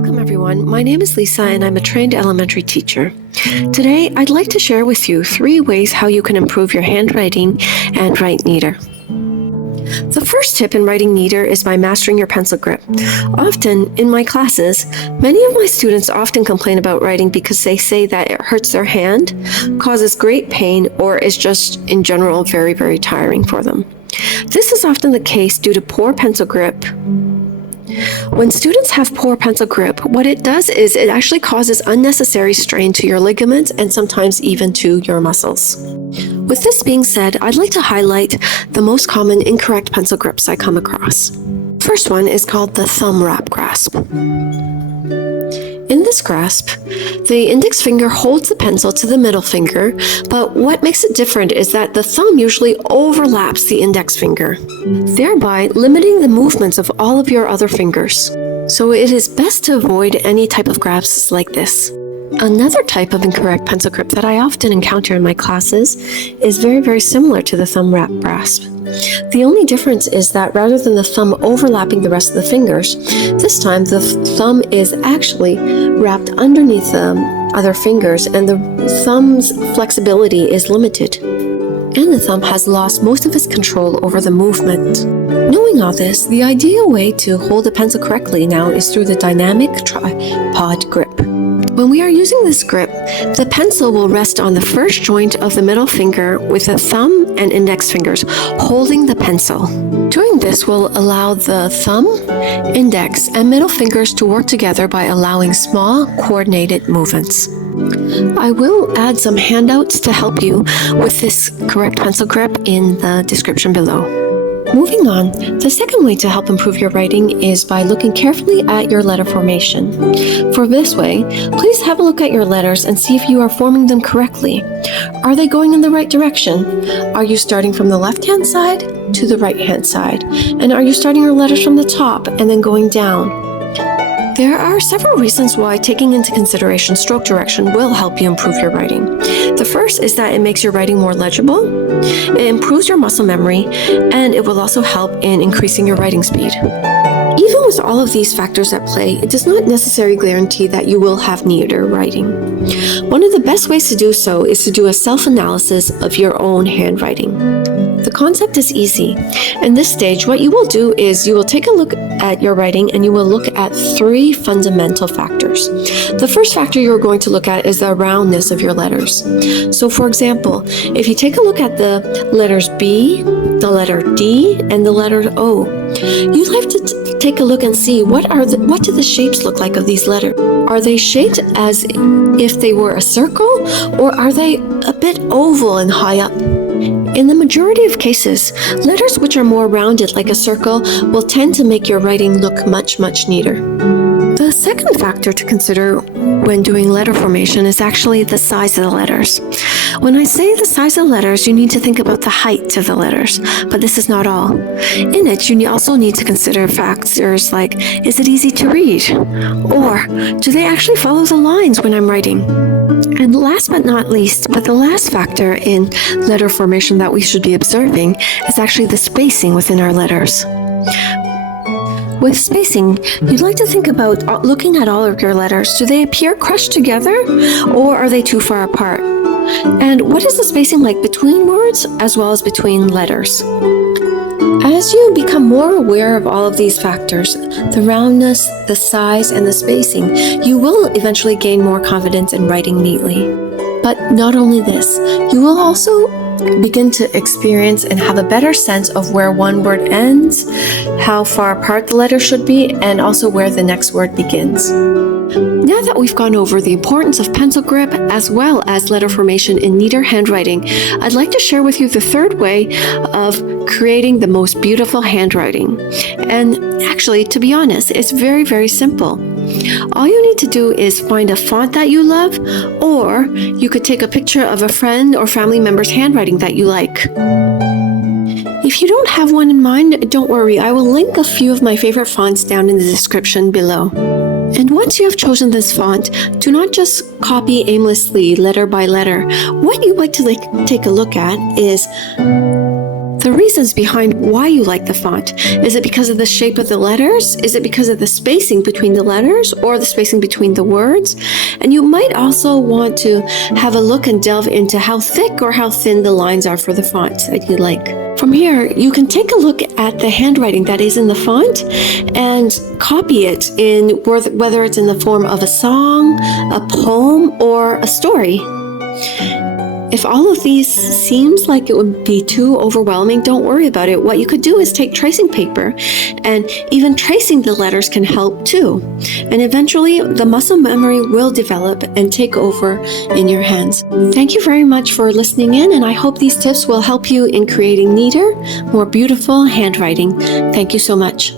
Welcome everyone, my name is Lisa and I'm a trained elementary teacher. Today I'd like to share with you 3 ways how you can improve your handwriting and write neater. The first tip in writing neater is by mastering your pencil grip. Often in my classes, many of my students often complain about writing because they say that it hurts their hand, causes great pain, or is just in general very, very tiring for them. This is often the case due to poor pencil grip. When students have poor pencil grip, what it does is it actually causes unnecessary strain to your ligaments and sometimes even to your muscles. With this being said, I'd like to highlight the most common incorrect pencil grips I come across. First one is called the thumb wrap grasp. In this grasp, the index finger holds the pencil to the middle finger, but what makes it different is that the thumb usually overlaps the index finger, thereby limiting the movements of all of your other fingers. So it is best to avoid any type of grasps like this. Another type of incorrect pencil grip that I often encounter in my classes is very, very similar to the thumb wrap grasp. The only difference is that rather than the thumb overlapping the rest of the fingers, this time the thumb is actually wrapped underneath the other fingers and the thumb's flexibility is limited. And the thumb has lost most of its control over the movement. Knowing all this, the ideal way to hold the pencil correctly now is through the dynamic tripod grip. When we are using this grip, the pencil will rest on the first joint of the middle finger with the thumb and index fingers holding the pencil. Doing this will allow the thumb, index, and middle fingers to work together by allowing small, coordinated movements. I will add some handouts to help you with this correct pencil grip in the description below. Moving on, the second way to help improve your writing is by looking carefully at your letter formation. For this way, please have a look at your letters and see if you are forming them correctly. Are they going in the right direction? Are you starting from the left-hand side to the right-hand side? And are you starting your letters from the top and then going down? There are several reasons why taking into consideration stroke direction will help you improve your writing. The first is that it makes your writing more legible, it improves your muscle memory, and it will also help in increasing your writing speed. Even with all of these factors at play, it does not necessarily guarantee that you will have neater writing. One of the best ways to do so is to do a self-analysis of your own handwriting. The concept is easy. In this stage, what you will do is you will take a look at your writing and you will look at 3 fundamental factors. The first factor you're going to look at is the roundness of your letters. So for example, if you take a look at the letters B, the letter D, and the letter O, you'd have to take a look and see what do the shapes look like of these letters. Are they shaped as if they were a circle, or are they a bit oval and high up? In the majority of cases, letters which are more rounded like a circle will tend to make your writing look much, much neater. The second factor to consider when doing letter formation is actually the size of the letters. When I say the size of the letters, you need to think about the height of the letters, but this is not all. In it, you also need to consider factors like, is it easy to read? Or, do they actually follow the lines when I'm writing? And last but not least, but the last factor in letter formation that we should be observing is actually the spacing within our letters. With spacing, you'd like to think about looking at all of your letters. Do they appear crushed together, or are they too far apart? And what is the spacing like between words as well as between letters? As you become more aware of all of these factors, the roundness, the size, and the spacing, you will eventually gain more confidence in writing neatly. But not only this, you will also begin to experience and have a better sense of where one word ends, how far apart the letter should be, and also where the next word begins. Now that we've gone over the importance of pencil grip as well as letter formation in neater handwriting, I'd like to share with you the third way of creating the most beautiful handwriting. And actually, to be honest, it's very, very simple. All you need to do is find a font that you love, or you could take a picture of a friend or family member's handwriting that you like. If you don't have one in mind, don't worry, I will link a few of my favorite fonts down in the description below. And once you have chosen this font, do not just copy aimlessly letter by letter. What you like to take a look at is the reasons behind why you like the font. Is it because of the shape of the letters? Is it because of the spacing between the letters or the spacing between the words? And you might also want to have a look and delve into how thick or how thin the lines are for the font that you like. From here, you can take a look at the handwriting that is in the font and copy it in whether it's in the form of a song, a poem, or a story. If all of these seems like it would be too overwhelming, don't worry about it. What you could do is take tracing paper, and even tracing the letters can help too. And eventually, the muscle memory will develop and take over in your hands. Thank you very much for listening in, and I hope these tips will help you in creating neater, more beautiful handwriting. Thank you so much.